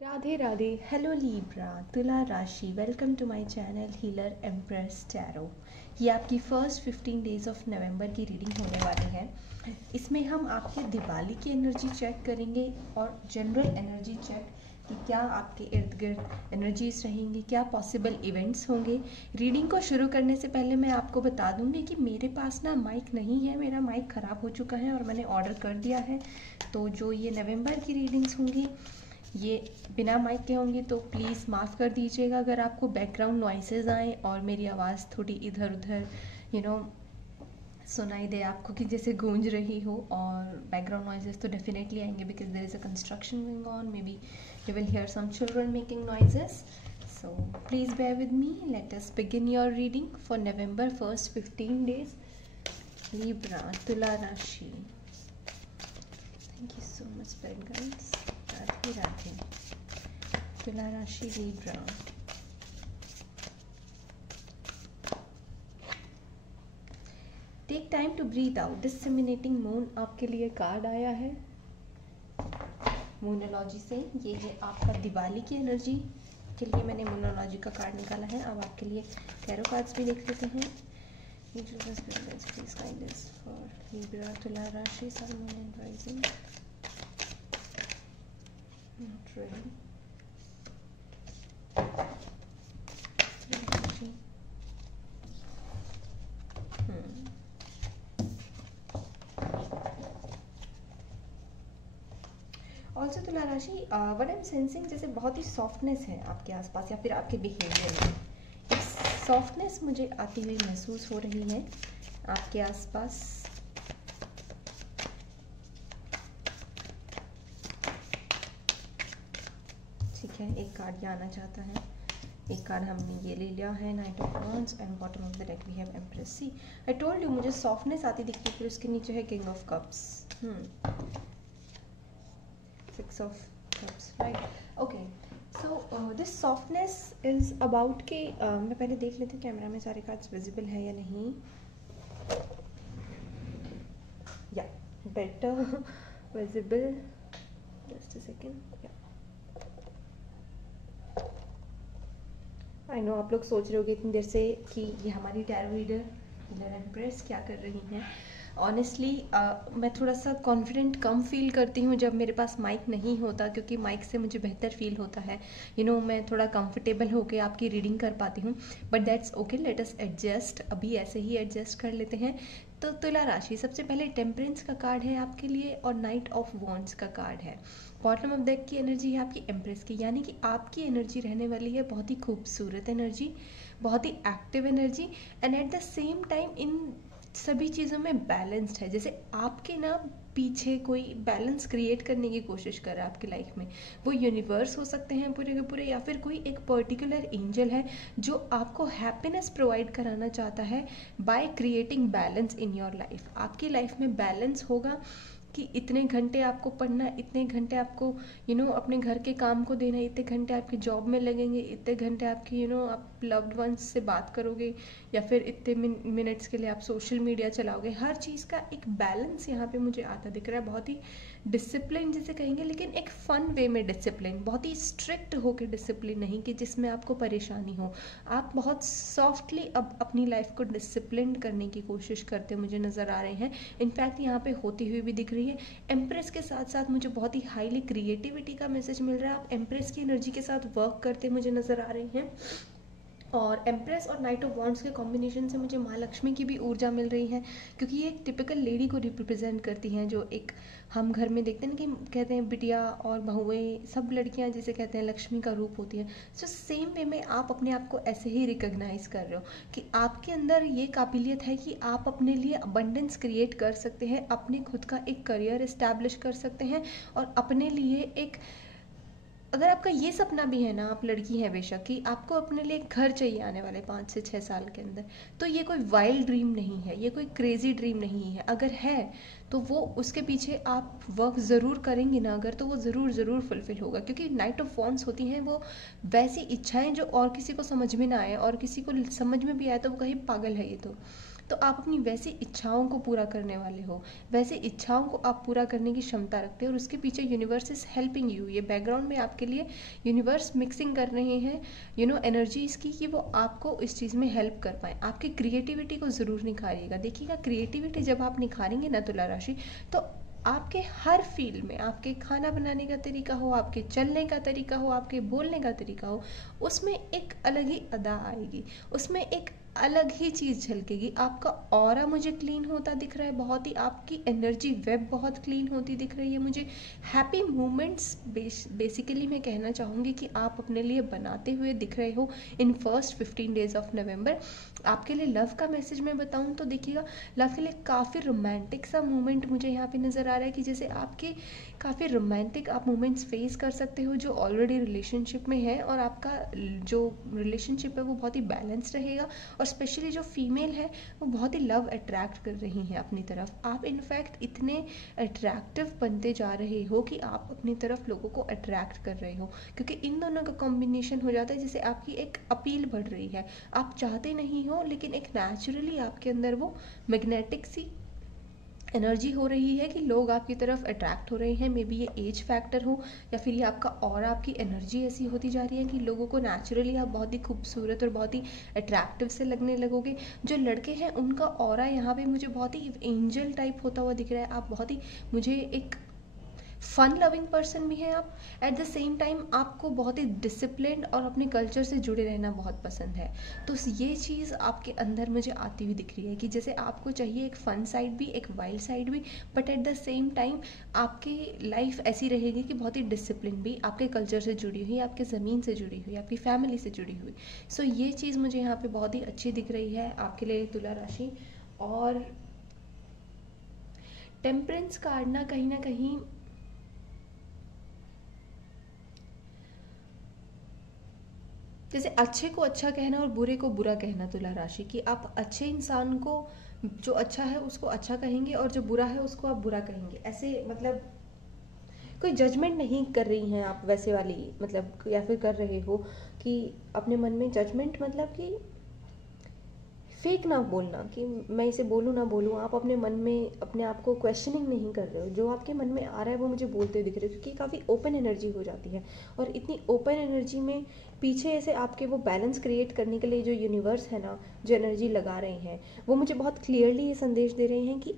Radhe Radhe. Hello Libra, तुला राशि, welcome to my channel healer empress tarot. ये आपकी फर्स्ट 15 डेज ऑफ नवंबर की रीडिंग होने वाली है। इसमें हम आपके दिवाली की एनर्जी चेक करेंगे और जनरल एनर्जी चेक कि क्या आपके इर्द गिर्द एनर्जीज रहेंगी, क्या पॉसिबल इवेंट्स होंगे। रीडिंग को शुरू करने से पहले मैं आपको बता दूंगी कि मेरे पास ना माइक नहीं है, मेरा माइक ख़राब हो चुका है और मैंने ऑर्डर कर दिया है। तो जो ये नवंबर की रीडिंग्स होंगी ये बिना माइक के होंगी, तो प्लीज़ माफ़ कर दीजिएगा अगर आपको बैकग्राउंड नॉइसेज आए और मेरी आवाज़ थोड़ी इधर उधर सुनाई दे आपको कि जैसे गूंज रही हो। और बैकग्राउंड नॉइजेस तो डेफिनेटली आएंगे because there is a construction going on, maybe you will hear some children making noises. So please bear with me. Let us begin your reading for November first 15 days. Libra, Tula Rashi. Thank you so much, Spirit Guides. Radhe Radhe. तुला राशि, Libra. Take time to breathe out. Disseminating moon आपके लिए card आया है मूनोलॉजी से। ये है आपका दिवाली की एनर्जी के लिए मैंने मूनोलॉजी का कार्ड निकाला है। अब आपके लिए कैरो कार्ड्स भी देख लेते हैं। फॉर लीब्रा, तुला राशि, sun, moon and rising. Not really. Also तुला राशि, व्हाट आई एम सेंसिंग, जैसे बहुत ही सॉफ्टनेस है आपके आसपास या फिर आपके बिहेवियर में। एक सॉफ्टनेस मुझे आती हुई महसूस हो रही है आपके आसपास। ठीक है, एक कार्ड ये आना चाहता है। एक कार्ड हमने ये ले लिया है, knight of wands, and bottom of the deck we have empress. See I told you, मुझे सॉफ्टनेस आती दिखती है। फिर उसके नीचे है king of cups, 6 of cups, right. Okay, so this softness is about के मैं पहले देख लेती हूँ कैमरा में सारे कार्ड्स विजिबल है या नहीं। या better visible, just a second. या आई नो आप लोग सोच रहे होगे इतनी देर से कि ये हमारी टैरो रीडर हीलर एम्प्रेस क्या कर रही हैं। ऑनेस्टली मैं थोड़ा सा कॉन्फिडेंट कम फील करती हूँ जब मेरे पास माइक नहीं होता, क्योंकि माइक से मुझे बेहतर फील होता है। मैं थोड़ा कंफर्टेबल होकर आपकी रीडिंग कर पाती हूँ। But that's okay, let us adjust. अभी ऐसे ही एडजस्ट कर लेते हैं। तो तुला राशि, सबसे पहले टेम्परेंस का कार्ड है आपके लिए और नाइट ऑफ वॉन्ड्स का कार्ड है। बॉटम ऑफ डेक की एनर्जी है आपकी एम्प्रेस की, यानी कि आपकी एनर्जी रहने वाली है बहुत ही खूबसूरत एनर्जी, बहुत ही active energy, and at the same time in सभी चीज़ों में बैलेंस्ड है। जैसे आपके ना पीछे कोई बैलेंस क्रिएट करने की कोशिश कर रहा है आपकी लाइफ में। वो यूनिवर्स हो सकते हैं पूरे के पूरे, या फिर कोई एक पर्टिकुलर एंजल है जो आपको हैप्पीनेस प्रोवाइड कराना चाहता है by creating balance in your life. आपकी लाइफ में बैलेंस होगा कि इतने घंटे आपको पढ़ना, इतने घंटे आपको अपने घर के काम को देना, इतने घंटे आपके जॉब में लगेंगे, इतने घंटे आपकी आप लव्ड वंस से बात करोगे, या फिर इतने मिनट्स के लिए आप सोशल मीडिया चलाओगे। हर चीज़ का एक बैलेंस यहाँ पे मुझे आता दिख रहा है। बहुत ही डिसिप्लिन जिसे कहेंगे, लेकिन एक फ़न वे में डिसिप्लिन, बहुत ही स्ट्रिक्ट होकर डिसिप्लिन नहीं कि जिसमें आपको परेशानी हो। आप बहुत सॉफ्टली अब अपनी लाइफ को डिसिप्लिन करने की कोशिश करते मुझे नज़र आ रहे हैं। इनफैक्ट यहाँ पे होती हुई भी दिख रही है। एम्प्रेस के साथ साथ मुझे बहुत ही हाईली क्रिएटिविटी का मैसेज मिल रहा है। आप एम्प्रेस की एनर्जी के साथ वर्क करते मुझे नज़र आ रहे हैं। और एम्प्रेस और नाइट ऑफ वॉन्ड्स के कॉम्बिनेशन से मुझे माँ लक्ष्मी की भी ऊर्जा मिल रही है, क्योंकि ये एक टिपिकल लेडी को रिप्रेजेंट करती हैं, जो एक हम घर में देखते हैं ना कि कहते हैं बिटिया और बहुएं, सब लड़कियां जिसे कहते हैं लक्ष्मी का रूप होती है। सो सेम वे में आप अपने आप को ऐसे ही रिकग्नाइज कर रहे हो कि आपके अंदर ये काबिलियत है कि आप अपने लिए अबंडेंस क्रिएट कर सकते हैं, अपने खुद का एक करियर इस्टेब्लिश कर सकते हैं, और अपने लिए एक, अगर आपका ये सपना भी है ना, आप लड़की हैं बेशक, कि आपको अपने लिए एक घर चाहिए आने वाले 5 से 6 साल के अंदर, तो ये कोई वाइल्ड ड्रीम नहीं है, ये कोई क्रेजी ड्रीम नहीं है। अगर है तो वो उसके पीछे आप वर्क ज़रूर करेंगे ना अगर, तो वो ज़रूर ज़रूर फुलफिल होगा। क्योंकि नाइट ऑफ वॉन्ड्स होती हैं वो वैसी इच्छाएं जो और किसी को समझ में ना आए, और किसी को समझ में भी आए तो वो कहीं पागल है ये तो आप अपनी वैसी इच्छाओं को पूरा करने वाले हो, वैसे इच्छाओं को आप पूरा करने की क्षमता रखते हो, और उसके पीछे यूनिवर्स इज हेल्पिंग यू। ये बैकग्राउंड में आपके लिए यूनिवर्स मिक्सिंग कर रहे हैं एनर्जीज की, कि वो आपको इस चीज़ में हेल्प कर पाए। आपकी क्रिएटिविटी को ज़रूर निखारिएगा। देखिएगा, क्रिएटिविटी जब आप निखारेंगे ना तुला राशि, तो आपके हर फील्ड में, आपके खाना बनाने का तरीका हो, आपके चलने का तरीका हो, आपके बोलने का तरीका हो, उसमें एक अलग ही अदा आएगी, उसमें एक अलग ही चीज़ झलकेगी। आपका ऑरा मुझे क्लीन होता दिख रहा है बहुत ही, आपकी एनर्जी वेब बहुत क्लीन होती दिख रही है मुझे। हैप्पी मोमेंट्स बेसिकली मैं कहना चाहूँगी कि आप अपने लिए बनाते हुए दिख रहे हो in first 15 days of November. आपके लिए लव का मैसेज मैं बताऊँ तो देखिएगा, लव के लिए काफ़ी रोमांटिक सा मोमेंट मुझे यहाँ पे नज़र आ रहा है, कि जैसे आपके काफ़ी रोमांटिक आप मोमेंट्स फेस कर सकते हो जो ऑलरेडी रिलेशनशिप में है, और आपका जो रिलेशनशिप है वो बहुत ही बैलेंस रहेगा। और स्पेशली जो फीमेल है वो बहुत ही लव अट्रैक्ट कर रही हैं अपनी तरफ। आप इनफैक्ट इतने अट्रैक्टिव बनते जा रहे हो कि आप अपनी तरफ लोगों को अट्रैक्ट कर रहे हो, क्योंकि इन दोनों का कॉम्बिनेशन हो जाता है जिससे आपकी एक अपील बढ़ रही है। आप चाहते नहीं हो, लेकिन एक नेचुरली आपके अंदर वो मैग्नेटिक सी एनर्जी हो रही है कि लोग आपकी तरफ अट्रैक्ट हो रहे हैं। मे बी ये एज फैक्टर हो, या फिर ये आपका और आपकी एनर्जी ऐसी होती जा रही है कि लोगों को नेचुरली आप बहुत ही खूबसूरत और बहुत ही अट्रैक्टिव से लगने लगोगे। जो लड़के हैं उनका ऑरा यहाँ पे मुझे बहुत ही एंजल टाइप होता हुआ दिख रहा है। आप बहुत ही, मुझे एक फन लविंग पर्सन भी है आप। एट द सेम टाइम आपको बहुत ही डिसिप्लिन्ड और अपने कल्चर से जुड़े रहना बहुत पसंद है। तो ये चीज़ आपके अंदर मुझे आती हुई दिख रही है कि जैसे आपको चाहिए एक फन साइड भी, एक वाइल्ड साइड भी, but at the same time आपकी लाइफ ऐसी रहेगी कि बहुत ही डिसिप्लिन भी, आपके कल्चर से जुड़ी हुई, आपके ज़मीन से जुड़ी हुई, आपकी फैमिली से जुड़ी हुई। सो ये चीज़ मुझे यहाँ पे बहुत ही अच्छी दिख रही है आपके लिए तुला राशि। और टेम्परेंस कार्ड ना कहीं जैसे अच्छे को अच्छा कहना और बुरे को बुरा कहना तुला राशि, कि आप अच्छे इंसान को, जो अच्छा है उसको अच्छा कहेंगे, और जो बुरा है उसको आप बुरा कहेंगे। ऐसे मतलब कोई जजमेंट नहीं कर रही हैं आप वैसे वाली, मतलब या फिर कर रहे हो कि अपने मन में जजमेंट, मतलब कि फेक ना बोलना कि मैं इसे बोलूँ ना बोलूँ। आप अपने मन में अपने आप को क्वेश्चनिंग नहीं कर रहे हो, जो आपके मन में आ रहा है वो मुझे बोलते दिख रहे हो, क्योंकि काफ़ी ओपन एनर्जी हो जाती है। और इतनी ओपन एनर्जी में पीछे ऐसे आपके वो बैलेंस क्रिएट करने के लिए जो यूनिवर्स है ना, जो एनर्जी लगा रहे हैं, वो मुझे बहुत क्लियरली ये संदेश दे रहे हैं कि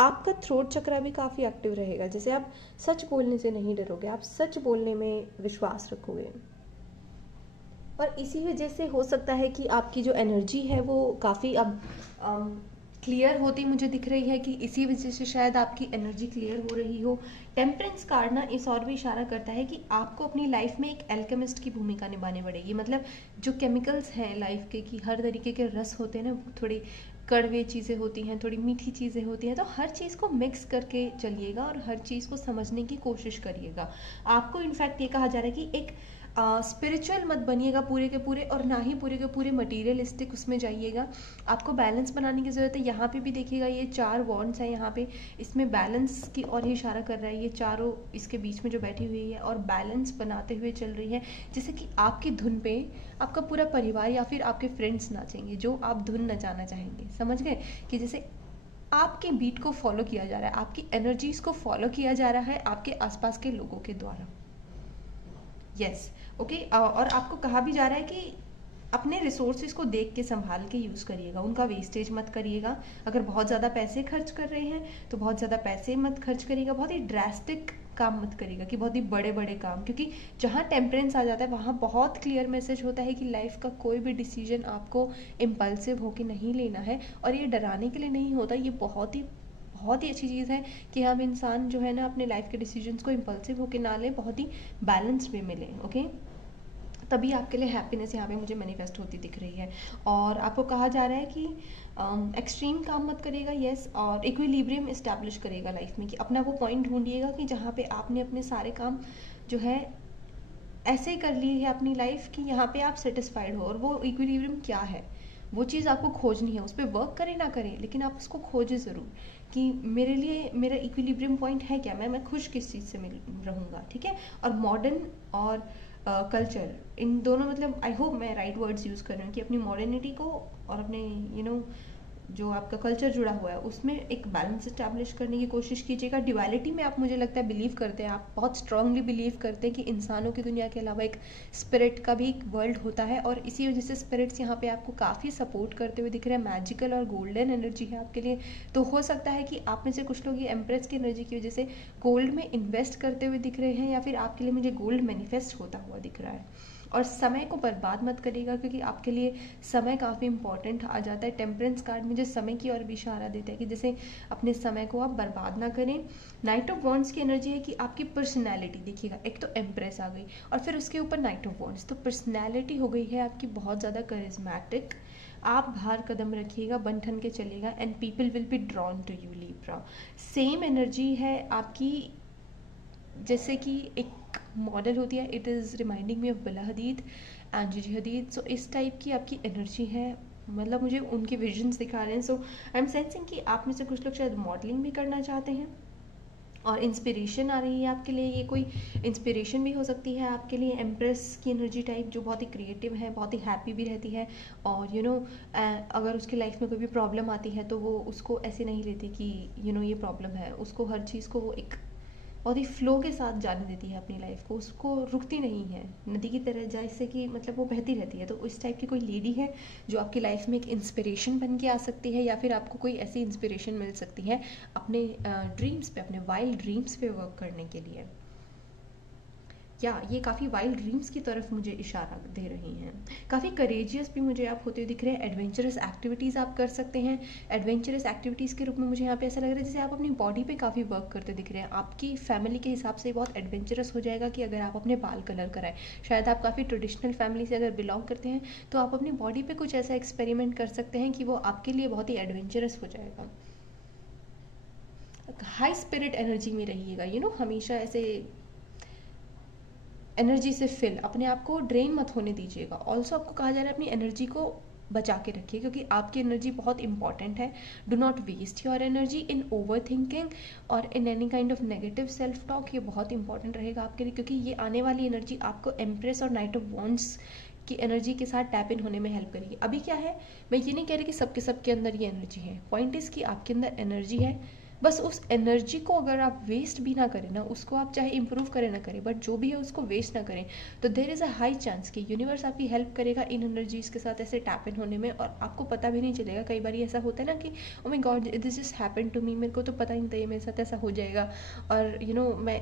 आपका थ्रोट चक्रा भी काफ़ी एक्टिव रहेगा। जैसे आप सच बोलने से नहीं डरोगे, आप सच बोलने में विश्वास रखोगे, और इसी वजह से हो सकता है कि आपकी जो एनर्जी है वो काफ़ी अब क्लियर होती मुझे दिख रही है, कि इसी वजह से शायद आपकी एनर्जी क्लियर हो रही हो। टेम्परेंस कार्ड ना इस और भी इशारा करता है कि आपको अपनी लाइफ में एक एल्केमिस्ट की भूमिका निभानी पड़ेगी। मतलब जो केमिकल्स हैं लाइफ के, कि हर तरीके के रस होते हैं ना, थोड़ी कड़वे चीज़ें होती हैं, थोड़ी मीठी चीज़ें होती हैं, तो हर चीज़ को मिक्स करके चलिएगा और हर चीज़ को समझने की कोशिश करिएगा। आपको इनफैक्ट ये कहा जा रहा है कि एक स्पिरिचुअल मत बनिएगा पूरे के पूरे, और ना ही पूरे के पूरे मटीरियलिस्टिक उसमें जाइएगा। आपको बैलेंस बनाने की ज़रूरत है। यहाँ पे भी देखिएगा ये 4 वॉन्ड्स हैं यहाँ पे, इसमें बैलेंस की और ही इशारा कर रहा है। ये चारों इसके बीच में जो बैठी हुई है और बैलेंस बनाते हुए चल रही है, जैसे कि आपकी धुन पे आपका पूरा परिवार या फिर आपके फ्रेंड्स नाचेंगे, जो आप धुन नचाना चाहेंगे। समझ गए कि जैसे आपके बीट को फॉलो किया जा रहा है, आपकी एनर्जीज को फॉलो किया जा रहा है आपके आसपास के लोगों के द्वारा। Yes, okay. और आपको कहा भी जा रहा है कि अपने रिसोर्सेज को देख के संभाल के यूज़ करिएगा, उनका वेस्टेज मत करिएगा। अगर बहुत ज़्यादा पैसे खर्च कर रहे हैं तो बहुत ज़्यादा पैसे मत खर्च करिएगा। बहुत ही ड्रास्टिक काम मत करिएगा कि बहुत ही बड़े बड़े काम, क्योंकि जहाँ टेम्परेंस आ जाता है वहाँ बहुत क्लियर मैसेज होता है कि लाइफ का कोई भी डिसीजन आपको इम्पल्सिव होकर नहीं लेना है। और ये डराने के लिए नहीं होता, ये बहुत ही अच्छी चीज़ है कि हम इंसान जो है ना अपने लाइफ के डिसीजंस को इम्पल्सिव होकर ना लें, बहुत ही बैलेंस्ड वे में लें। ओके, तभी आपके लिए हैप्पीनेस यहाँ पे मुझे मैनिफेस्ट होती दिख रही है। और आपको कहा जा रहा है कि एक्सट्रीम काम मत करिएगा, यस, और इक्विलिब्रियम इस्टेब्लिश करिएगा लाइफ में, कि अपना वो पॉइंट ढूंढिएगा कि जहाँ पे आपने अपने सारे काम जो है ऐसे कर लिए है अपनी लाइफ की यहाँ पे आप सेटिस्फाइड हो। और वो इक्विलिब्रियम क्या है वो चीज़ आपको खोजनी है, उस पर वर्क करें ना करें, लेकिन आप उसको खोजें ज़रूर कि मेरे लिए मेरा इक्विलिब्रियम पॉइंट है क्या, मैं खुश किस चीज़ से मिल रहूँगा। ठीक है, और मॉडर्न और कल्चर, इन दोनों, मतलब आई होप मैं राइट वर्ड्स यूज़ कर रही हूँ, कि अपनी मॉडर्निटी को और अपने जो आपका कल्चर जुड़ा हुआ है उसमें एक बैलेंस इस्टेब्लिश करने की कोशिश कीजिएगा। ड्युअलिटी में आप, मुझे लगता है, बिलीव करते हैं, आप बहुत स्ट्रांगली बिलीव करते हैं कि इंसानों की दुनिया के अलावा एक स्पिरिट का भी एक वर्ल्ड होता है, और इसी वजह से स्पिरिट्स यहाँ पे आपको काफ़ी सपोर्ट करते हुए दिख रहे हैं। मैजिकल और गोल्डन एनर्जी है आपके लिए। तो हो सकता है कि आप में से कुछ लोग ये एम्प्रेस की एनर्जी की वजह से गोल्ड में इन्वेस्ट करते हुए दिख रहे हैं, या फिर आपके लिए मुझे गोल्ड मैनिफेस्ट होता हुआ दिख रहा है। और समय को बर्बाद मत करिएगा, क्योंकि आपके लिए समय काफ़ी इंपॉर्टेंट आ जाता है। टेम्परेंस कार्ड मुझे समय की ओर भी इशारा देता है कि जैसे अपने समय को आप बर्बाद ना करें। नाइट ऑफ वॉन्ड्स की एनर्जी है कि आपकी पर्सनैलिटी देखिएगा, एक तो एम्प्रेस आ गई और फिर उसके ऊपर नाइट ऑफ वॉन्ड्स, तो पर्सनैलिटी हो गई है आपकी बहुत ज़्यादा करिज्मेटिक। आप बाहर कदम रखिएगा, बन ठन के चलिएगा, and people will be drawn to you Libra. Same energy है आपकी जैसे कि एक मॉडल होती है, it is reminding me of Bella Hadid and जीजी हदीद। सो इस टाइप की आपकी एनर्जी है, मतलब मुझे उनके विजन्स दिखा रहे हैं। सो आई एम सेंसिंग कि आप में से कुछ लोग शायद मॉडलिंग भी करना चाहते हैं और इंस्पिरेशन आ रही है आपके लिए। ये कोई इंस्पिरेशन भी हो सकती है आपके लिए, एम्प्रेस की एनर्जी टाइप, जो बहुत ही क्रिएटिव है, बहुत ही हैप्पी भी रहती है। और अगर उसकी लाइफ में कोई भी प्रॉब्लम आती है तो वो उसको ऐसे नहीं लेती कि ये प्रॉब्लम है, उसको हर चीज़ को वो एक बहुत ही फ्लो के साथ जाने देती है अपनी लाइफ को, उसको रुकती नहीं है, नदी की तरह जैसे कि मतलब वो बहती रहती है। तो इस टाइप की कोई लेडी है जो आपकी लाइफ में एक इंस्पिरेशन बन के आ सकती है, या फिर आपको कोई ऐसी इंस्पिरेशन मिल सकती है अपने ड्रीम्स पे, अपने वाइल्ड ड्रीम्स पे वर्क करने के लिए। या ये काफ़ी वाइल्ड ड्रीम्स की तरफ मुझे इशारा दे रही हैं। काफ़ी करेजियस भी मुझे आप होते हुए दिख रहे हैं। एडवेंचरस एक्टिविटीज़ आप कर सकते हैं। एडवेंचरस एक्टिविटीज़ के रूप में मुझे यहाँ पे ऐसा लग रहा है जैसे आप अपनी बॉडी पे काफ़ी वर्क करते दिख रहे हैं। आपकी फैमिली के हिसाब से बहुत एडवेंचरस हो जाएगा कि अगर आप अपने बाल कलर कराएं। शायद आप काफ़ी ट्रेडिशनल फैमिली से अगर बिलोंग करते हैं तो आप अपनी बॉडी पे कुछ ऐसा एक्सपेरिमेंट कर सकते हैं कि वो आपके लिए बहुत ही एडवेंचरस हो जाएगा। हाई स्पिरिट एनर्जी में रहिएगा, हमेशा ऐसे एनर्जी से फिल, अपने आप को ड्रेन मत होने दीजिएगा। ऑल्सो आपको कहा जा रहा है अपनी एनर्जी को बचा के रखिए, क्योंकि आपकी एनर्जी बहुत इंपॉर्टेंट है। Do not waste your energy in over thinking और in any kind of negative self talk. ये बहुत इंपॉर्टेंट रहेगा आपके लिए, क्योंकि ये आने वाली एनर्जी आपको एम्प्रेस और नाइट ऑफ वॉन्ड्स की एनर्जी के साथ टैप इन होने में हेल्प करेगी। अभी क्या है, मैं ये नहीं कह रही कि सबके अंदर ये एनर्जी है। पॉइंट इज़ कि आपके अंदर एनर्जी है, बस उस एनर्जी को अगर आप वेस्ट भी ना करें ना, उसको आप चाहे इंप्रूव करें ना करें, बट जो भी है उसको वेस्ट ना करें, तो there is a high chance कि यूनिवर्स आपकी हेल्प करेगा इन एनर्जीज़ के साथ ऐसे टैप इन होने में, और आपको पता भी नहीं चलेगा। कई बार ऐसा होता है ना कि oh my god this just happen to me, मेरे को तो पता ही नहीं था ये मेरे साथ ऐसा हो जाएगा, और मैं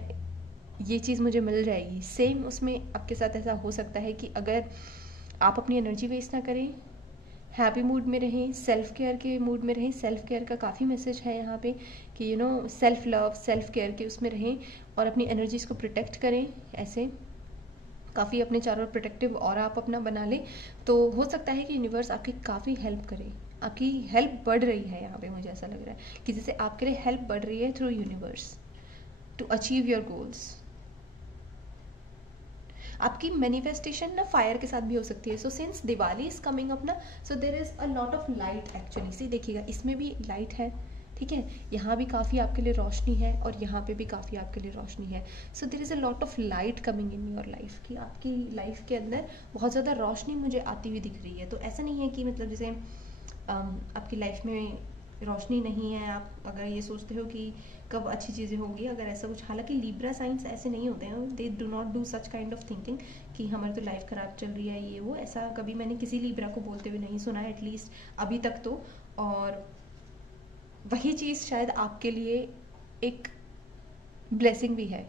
ये चीज़ मुझे मिल जाएगी। सेम उसमें आपके साथ ऐसा हो सकता है कि अगर आप अपनी एनर्जी वेस्ट ना करें, हैप्पी मूड में रहें, सेल्फ केयर के मूड में रहें। सेल्फ केयर का काफ़ी मैसेज है यहाँ पे कि सेल्फ लव, सेल्फ केयर के उसमें रहें और अपनी एनर्जीज़ को प्रोटेक्ट करें। ऐसे काफ़ी अपने चारों ओर प्रोटेक्टिव और आप अपना बना लें, तो हो सकता है कि यूनिवर्स आपकी काफ़ी हेल्प करे। आपकी हेल्प बढ़ रही है यहाँ पे, मुझे ऐसा लग रहा है कि जैसे आपके लिए हेल्प बढ़ रही है through universe to achieve your goals. आपकी मैनिफेस्टेशन ना फायर के साथ भी हो सकती है। So since Diwali is coming up ना, so there is a lot of light actually. See देखिएगा, इसमें भी लाइट है, ठीक है, यहाँ भी काफ़ी आपके लिए रोशनी है और यहाँ पे भी काफ़ी आपके लिए रोशनी है। So there is a lot of light coming in your life, कि आपकी लाइफ के अंदर बहुत ज़्यादा रोशनी मुझे आती हुई दिख रही है। तो ऐसा नहीं है कि मतलब जैसे आपकी लाइफ में रोशनी नहीं है, आप अगर ये सोचते हो कि कब अच्छी चीज़ें होंगी, अगर ऐसा कुछ, हालांकि लिब्रा साइंस ऐसे नहीं होते हैं, they do not do such kind of thinking कि हमारी तो लाइफ ख़राब चल रही है ये वो, ऐसा कभी मैंने किसी लिब्रा को बोलते हुए नहीं सुना है, एटलीस्ट अभी तक तो। और वही चीज़ शायद आपके लिए एक ब्लेसिंग भी है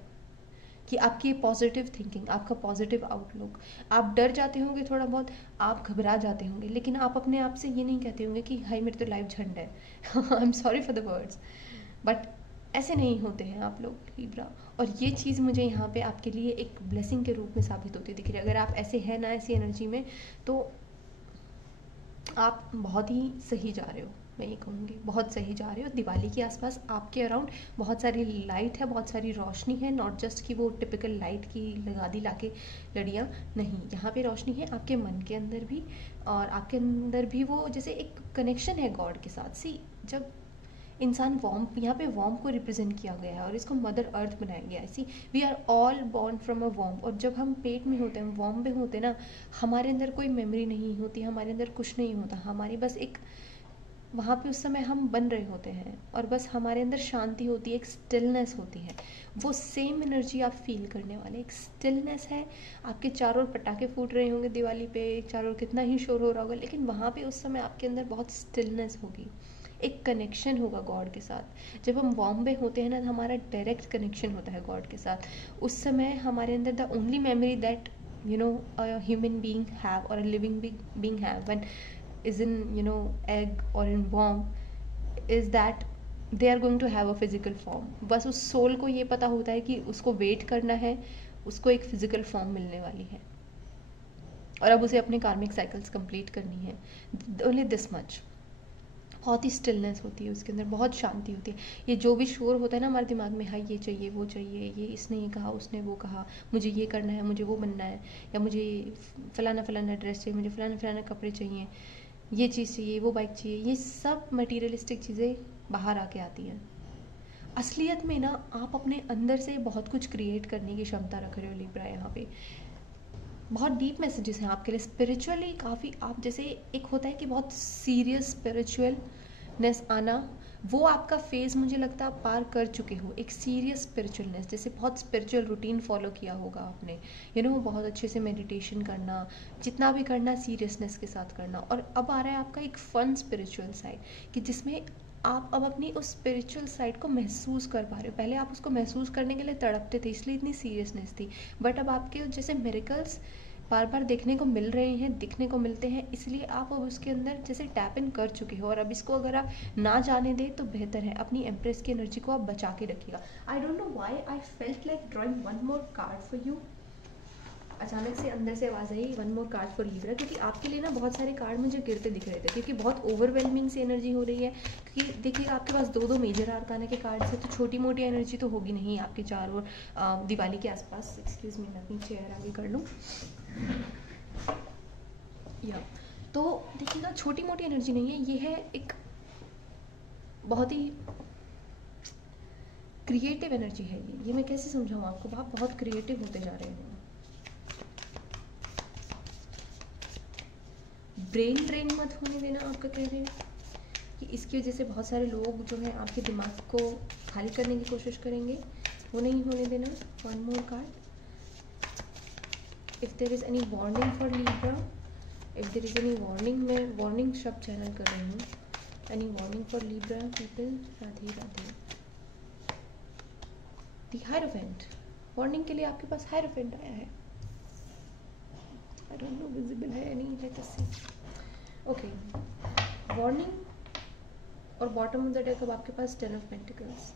कि आपकी पॉजिटिव थिंकिंग, आपका पॉजिटिव आउटलुक। आप डर जाते होंगे थोड़ा बहुत, आप घबरा जाते होंगे, लेकिन आप अपने आप से ये नहीं कहते होंगे कि हाय मेरी तो लाइफ झंड है। I am sorry for the words, but ऐसे नहीं होते हैं आप लोग लिब्रा। और ये चीज़ मुझे यहाँ पे आपके लिए एक ब्लेसिंग के रूप में साबित होती दिख रही है। अगर आप ऐसे हैं ना, ऐसी एनर्जी में, तो आप बहुत ही सही जा रहे हो, मैं ये कहूँगी बहुत सही जा रहे हो। दिवाली के आसपास आपके अराउंड बहुत सारी लाइट है, बहुत सारी रोशनी है, नॉट जस्ट कि वो टिपिकल लाइट की लगा दी लाके लड़ियाँ, नहीं, यहाँ पे रोशनी है आपके मन के अंदर भी, और आपके अंदर भी वो जैसे एक कनेक्शन है गॉड के साथ। सी जब इंसान वॉर्म, यहाँ पे वॉर्म को रिप्रेजेंट किया गया है और इसको मदर अर्थ बनाया गया है। See we are all born from a warm, और जब हम पेट में होते हैं, वॉर्म में होते हैं ना, हमारे अंदर कोई मेमोरी नहीं होती, हमारे अंदर कुछ नहीं होता, हमारी बस एक वहाँ पे उस समय हम बन रहे होते हैं और बस हमारे अंदर शांति होती है, एक स्टिलनेस होती है। वो सेम एनर्जी आप फील करने वाले, एक स्टिलनेस है। आपके चारों ओर पटाखे फूट रहे होंगे दिवाली पे, चारों ओर कितना ही शोर हो रहा होगा, लेकिन वहाँ पे उस समय आपके अंदर बहुत स्टिलनेस होगी, एक कनेक्शन होगा गॉड के साथ। जब हम वार्म में होते हैं ना, तो हमारा डायरेक्ट कनेक्शन होता है गॉड के साथ। उस समय हमारे अंदर the only memory that a human being have or a living being have when is in egg or in worm is that they are going to have a physical form। बस उस soul को ये पता होता है कि उसको wait करना है, उसको एक फिजिकल फॉर्म मिलने वाली है और अब उसे अपने कार्मिक साइकिल्स कंप्लीट करनी है। Only this much. बहुत ही स्टिलनेस होती है उसके अंदर, बहुत शांति होती है। ये जो भी शोर होता है ना हमारे दिमाग में, हाँ ये चाहिए वो चाहिए, ये इसने ये कहा उसने वो कहा, मुझे ये करना है, मुझे वो बनना है, या मुझे फलाना फलाना ड्रेस चाहिए, मुझे फलाना फलाना कपड़े चाहिए, ये चीज़ चाहिए, वो बाइक चाहिए, ये सब मटीरियलिस्टिक चीज़ें बाहर आके आती हैं। असलियत में ना आप अपने अंदर से बहुत कुछ क्रिएट करने की क्षमता रख रहे हो लिब्रा। यहाँ पे बहुत डीप मैसेजेस हैं आपके लिए स्पिरिचुअली। काफ़ी आप जैसे एक होता है कि बहुत सीरियस स्पिरिचुअलनेस आना, वो आपका फेज़ मुझे लगता है आप पार कर चुके हो। एक सीरियस स्पिरिचुअलनेस, जैसे बहुत स्पिरिचुअल रूटीन फॉलो किया होगा आपने, बहुत अच्छे से मेडिटेशन करना, जितना भी करना सीरियसनेस के साथ करना। और अब आ रहा है आपका एक फन स्पिरिचुअल साइड कि जिसमें आप अब अपनी उस स्पिरिचुअल साइड को महसूस कर पा रहे हो। पहले आप उसको महसूस करने के लिए तड़पते थे, इसलिए इतनी सीरियसनेस थी, बट अब आपके जैसे मिरेकल्स बार बार देखने को मिल रहे हैं, दिखने को मिलते हैं, इसलिए आप अब उसके अंदर जैसे टैप इन कर चुके हो। और अब इसको अगर आप ना जाने दें तो बेहतर है। अपनी एम्प्रेस की एनर्जी को आप बचा के रखिएगा। I don't know why I felt like drawing one more card for you. अचानक से अंदर से आवाज़ I one more card for Libra, क्योंकि आपके लिए ना बहुत सारे कार्ड मुझे गिरते दिख रहे थे, क्योंकि बहुत ओवरवेलमिंग सी एनर्जी हो रही है। क्योंकि देखिएगा आपके पास दो मेजर आर्काना के कार्ड है, तो छोटी मोटी एनर्जी तो होगी नहीं आपके चारों ओर दिवाली के आसपास। एक्सक्यूज मी, मैं अपनी चेयर आगे कर लूँ। या तो देखिएगा छोटी मोटी एनर्जी नहीं है, ये है एक बहुत ही क्रिएटिव एनर्जी है। ये मैं कैसे समझाऊँ आपको, आप बहुत क्रिएटिव होते जा रहे हैं। ब्रेन ड्रेन मत होने देना, आपका कह रहे हैं कि इसकी वजह से बहुत सारे लोग जो है आपके दिमाग को खाली करने की कोशिश करेंगे, वो नहीं होने देना। One more card, if there is any warning for Libra, if there is any warning, मैं वार्निंग शब्द चैनल कर रही हूँ। Any warning for Libra people, Radhe Radhe. The hierophant, warning के लिए आपके पास हायरोफेंट आया है। आई डोंट नो विजिबल है या नहीं, लेट अस सी। ओके, वार्निंग और बॉटम ऑफ द डेक अब आपके पास 10 ऑफ पेंटिकल्स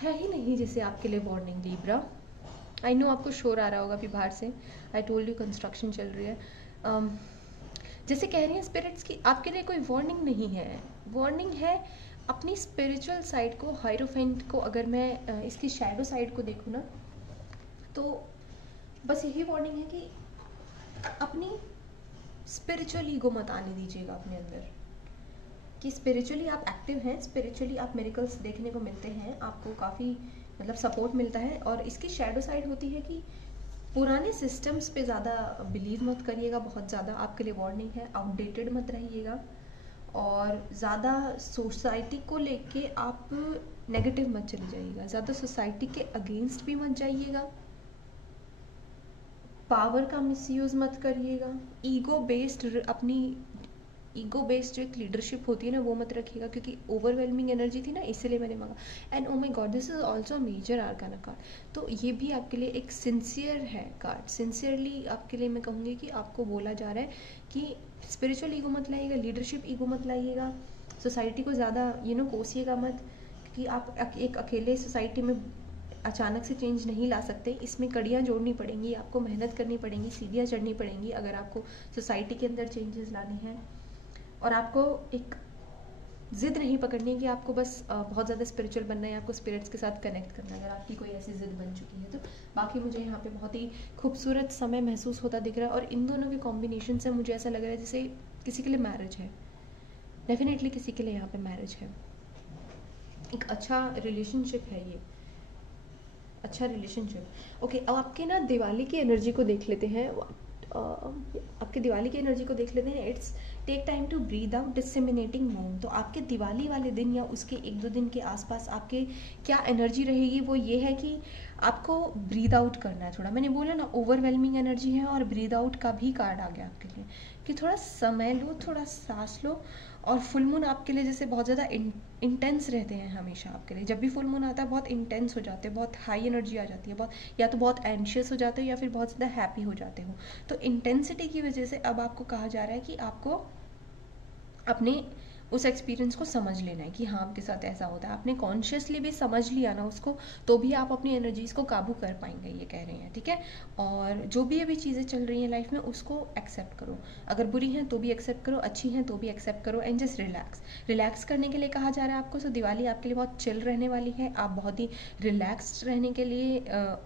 है ही नहीं जैसे आपके लिए वार्निंग लिब्रा। आई नो आपको शोर आ रहा होगा अभी बाहर से, आई टोल्ड यू कंस्ट्रक्शन चल रही है। जैसे कह रही हैं स्पिरिट्स की आपके लिए कोई वार्निंग नहीं है, वार्निंग है अपनी स्पिरिचुअल साइड को, हायरोफेंट को। अगर मैं इसकी शैडो साइड को देखूँ ना, तो बस यही वार्निंग है कि अपनी स्पिरिचुअल ईगो मत आने दीजिएगा अपने अंदर, कि स्पिरिचुअली आप एक्टिव हैं, स्पिरिचुअली आप मिरेकल्स देखने को मिलते हैं, आपको काफ़ी मतलब सपोर्ट मिलता है। और इसकी शैडो साइड होती है कि पुराने सिस्टम्स पे ज़्यादा बिलीव मत करिएगा, बहुत ज़्यादा आपके लिए वार्निंग है। आउटडेटेड मत रहिएगा और ज़्यादा सोसाइटी को लेके आप नेगेटिव मत चले जाइएगा, ज़्यादा सोसाइटी के अगेंस्ट भी मत जाइएगा, पावर का मिसयूज़ मत करिएगा, ईगो बेस्ड जो एक लीडरशिप होती है ना, वो मत रखिएगा, क्योंकि ओवरवेलमिंग एनर्जी थी ना, इसलिए मैंने मांगा। And oh my god, this is also major arcana card, तो ये भी आपके लिए एक सिंसियर है कार्ड। सिंसियरली आपके लिए मैं कहूँगी कि आपको बोला जा रहा है कि स्पिरिचुअल ईगो मत लाइएगा, लीडरशिप ईगो मत लाइएगा, सोसाइटी को ज़्यादा कोसिएगा मत, क्योंकि आप एक अकेले सोसाइटी में अचानक से चेंज नहीं ला सकते। इसमें कड़ियाँ जोड़नी पड़ेंगी, आपको मेहनत करनी पड़ेंगी, सीढ़ियाँ चढ़नी पड़ेंगी अगर आपको सोसाइटी के अंदर चेंजेस लाने हैं। और आपको एक ज़िद नहीं पकड़नी है कि आपको बस बहुत ज़्यादा स्पिरिचुअल बनना है, आपको स्पिरिट्स के साथ कनेक्ट करना है। अगर आपकी कोई ऐसी ज़िद बन चुकी है तो बाकी मुझे यहाँ पे बहुत ही खूबसूरत समय महसूस होता दिख रहा है। और इन दोनों के कॉम्बिनेशन से मुझे ऐसा लग रहा है जैसे किसी के लिए मैरिज है, डेफिनेटली किसी के लिए यहाँ पे मैरिज है, एक अच्छा रिलेशनशिप है, ये अच्छा रिलेशनशिप। ओके, अब आपके ना दिवाली की एनर्जी को देख लेते हैं, आपके दिवाली की एनर्जी को देख लेते हैं। Take time to breathe out disseminating moon. तो आपके दिवाली वाले दिन या उसके 1-2 दिन के आसपास आपके क्या एनर्जी रहेगी वो ये है कि आपको ब्रीद आउट करना है थोड़ा। मैंने बोला ना ओवरवेलमिंग एनर्जी है, और ब्रीद आउट का भी कार्ड आ गया आपके लिए कि थोड़ा समय लो, थोड़ा सांस लो। और फुल मून आपके लिए जैसे बहुत ज़्यादा इंटेंस रहते हैं हमेशा आपके लिए। जब भी फुल मून आता है बहुत इंटेंस हो जाते हैं, बहुत हाई एनर्जी आ जाती है, बहुत या तो बहुत एंशियस हो जाते हो या फिर बहुत ज़्यादा हैप्पी हो जाते हो। तो इंटेंसिटी की वजह से अब आपको कहा जा रहा है कि आपको अपने उस एक्सपीरियंस को समझ लेना है कि हाँ आपके साथ ऐसा होता है। आपने कॉन्शियसली भी समझ लिया ना उसको, तो भी आप अपनी एनर्जीज को काबू कर पाएंगे, ये कह रहे हैं, ठीक है। और जो भी अभी चीज़ें चल रही हैं लाइफ में उसको एक्सेप्ट करो। अगर बुरी हैं तो भी एक्सेप्ट करो, अच्छी हैं तो भी एक्सेप्ट करो, एंड जस्ट रिलैक्स करने के लिए कहा जा रहा है आपको। सो दिवाली आपके लिए बहुत चिल रहने वाली है। आप बहुत ही रिलैक्स्ड रहने के लिए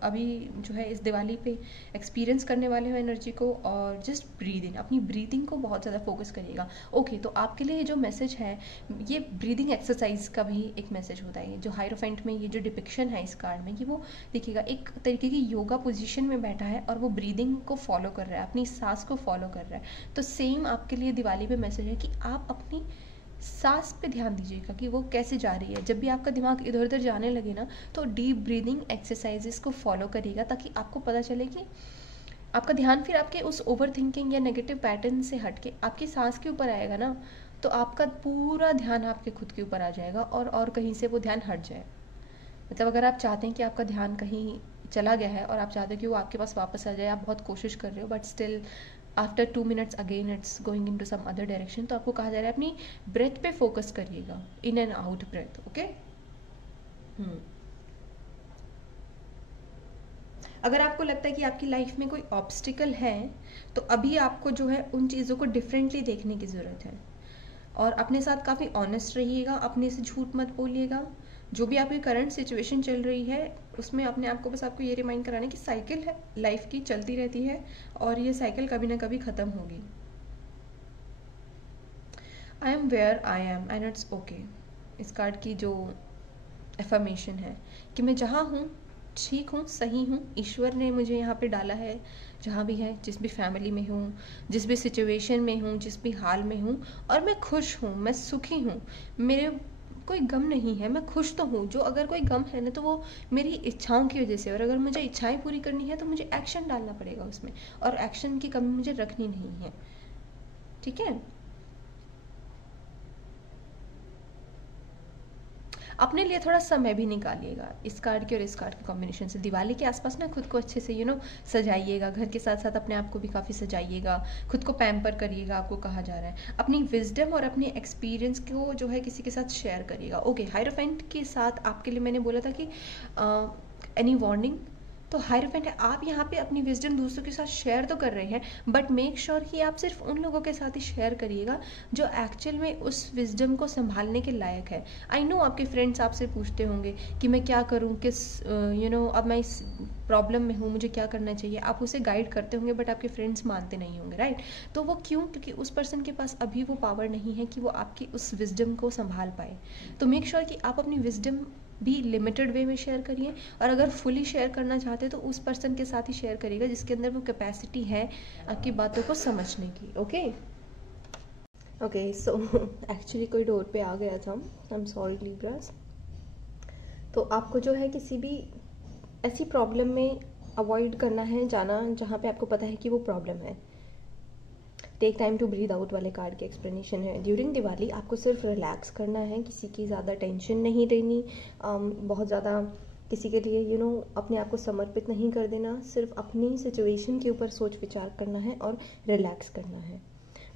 अभी जो है इस दिवाली पे एक्सपीरियंस करने वाले हो एनर्जी को। और जस्ट ब्रीद इन, अपनी ब्रीदिंग को बहुत ज़्यादा फोकस करिएगा। ओके, तो आपके लिए जो मैसेज है ये ब्रीदिंग एक्सरसाइज का भी एक मैसेज होता है। जो हाइरोफेंट में ये जो डिपिक्शन है इस कार्ड में कि वो देखिएगा एक तरीके की योगा पोजीशन में बैठा है और वो ब्रीदिंग को फॉलो कर रहा है, अपनी सांस को फॉलो कर रहा है। तो सेम आपके लिए दिवाली पे मैसेज है कि आप अपनी सांस पे ध्यान दीजिएगा कि वो कैसे जा रही है। जब भी आपका दिमाग इधर उधर जाने लगे ना तो डीप ब्रीदिंग एक्सरसाइजेस को फॉलो करिएगा, ताकि आपको पता चले कि आपका ध्यान फिर आपके उस ओवर थिंकिंग या नेगेटिव पैटर्न से हट के आपकी सांस के ऊपर आएगा ना, तो आपका पूरा ध्यान आपके खुद के ऊपर आ जाएगा और कहीं से वो ध्यान हट जाए। मतलब अगर आप चाहते हैं कि आपका ध्यान कहीं चला गया है और आप चाहते हो कि वो आपके पास वापस आ जाए, आप बहुत कोशिश कर रहे हो but still after 2 minutes again it's going into some other direction, तो आपको कहा जा रहा है अपनी ब्रेथ पे फोकस करिएगा, in and out breath. Okay, अगर आपको लगता है कि आपकी लाइफ में कोई ऑब्स्टिकल है तो अभी आपको जो है उन चीज़ों को डिफरेंटली देखने की ज़रूरत है। और अपने साथ काफ़ी ऑनेस्ट रहिएगा, अपने से झूठ मत बोलिएगा। जो भी आपकी करंट सिचुएशन चल रही है उसमें अपने आप को बस आपको ये रिमाइंड कराना कि साइकिल है, लाइफ की चलती रहती है और ये साइकिल कभी ना कभी ख़त्म होगी। I am where I am and it's okay, इस कार्ड की जो एफर्मेशन है कि मैं जहाँ हूँ ठीक हूँ, सही हूँ, ईश्वर ने मुझे यहाँ पे डाला है जहाँ भी है, जिस भी फैमिली में हूँ, जिस भी सिचुएशन में हूँ, जिस भी हाल में हूँ, और मैं खुश हूँ, मैं सुखी हूँ, मेरे कोई गम नहीं है, मैं खुश तो हूँ। जो अगर कोई गम है ना तो वो मेरी इच्छाओं की वजह से, और अगर मुझे इच्छाएं पूरी करनी है तो मुझे एक्शन डालना पड़ेगा उसमें, और एक्शन की कमी मुझे रखनी नहीं है, ठीक है। अपने लिए थोड़ा समय भी निकालिएगा इस कार्ड के और इस कार्ड के कॉम्बिनेशन से। दिवाली के आसपास ना खुद को अच्छे से सजाइएगा, घर के साथ साथ अपने आप को भी काफ़ी सजाइएगा, खुद को पैम्पर करिएगा, आपको कहा जा रहा है। अपनी विजडम और अपने एक्सपीरियंस को जो है किसी के साथ शेयर करिएगा। ओके, हायरोफेंट के साथ आपके लिए मैंने बोला था कि एनी वार्निंग, तो हायरोफेंट है, आप यहाँ पे अपनी विजडम दूसरों के साथ शेयर तो कर रहे हैं बट मेक श्योर कि आप सिर्फ उन लोगों के साथ ही शेयर करिएगा जो एक्चुअल में उस विजडम को संभालने के लायक है। आई नो आपके फ्रेंड्स आपसे पूछते होंगे कि मैं क्या करूँ, किस अब मैं इस प्रॉब्लम में हूँ, मुझे क्या करना चाहिए। आप उसे गाइड करते होंगे बट आपके फ्रेंड्स मानते नहीं होंगे, राइट। तो वो क्यों? क्योंकि उस पर्सन के पास अभी वो पावर नहीं है कि वो आपकी उस विजडम को संभाल पाए। तो मेक श्योर कि आप अपनी विजडम भी लिमिटेड वे में शेयर करिए, और अगर फुली शेयर करना चाहते हैं तो उस पर्सन के साथ ही शेयर करिएगा जिसके अंदर वो कैपेसिटी है आपकी बातों को समझने की। ओके, सो एक्चुअली कोई डोर पे आ गया था, आई एम सॉरी लिब्रास। तो आपको जो है किसी भी ऐसी प्रॉब्लम में अवॉइड करना है जाना जहाँ पे आपको पता है कि वो प्रॉब्लम है। Take time to breathe out वाले कार्ड की एक्सप्लेनेशन है। ड्यूरिंग दिवाली आपको सिर्फ रिलैक्स करना है, किसी की ज़्यादा टेंशन नहीं लेनी, बहुत ज़्यादा किसी के लिए अपने आप को समर्पित नहीं कर देना, सिर्फ अपनी सिचुएशन के ऊपर सोच विचार करना है और रिलैक्स करना है,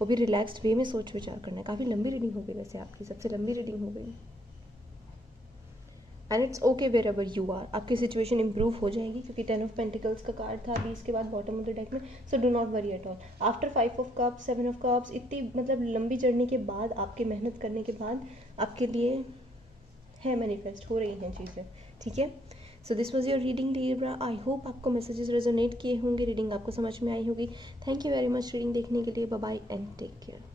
वो भी रिलैक्स्ड वे में सोच विचार करना है। काफ़ी लंबी रीडिंग हो गई, वैसे आपकी सबसे लंबी रीडिंग हो गई। And it's okay wherever you are, आपकी सिचुएशन इंप्रूव हो जाएगी क्योंकि 10 ऑफ पेंटिकल्स का कार्ड था अभी इसके बाद बॉटम ऑफ द डेक में। So do not worry at all. After 5 of cups, 7 of cups, इतनी मतलब लंबी जर्नी के बाद, आपके मेहनत करने के बाद आपके लिए है मैनिफेस्ट हो रही हैं चीज़ें, ठीक है। So this was your reading Libra. आई होप आपको मैसेजेस रेजोनेट किए होंगे, रीडिंग आपको समझ में आई होगी। Thank you very much reading देखने के लिए। Bye bye and take care.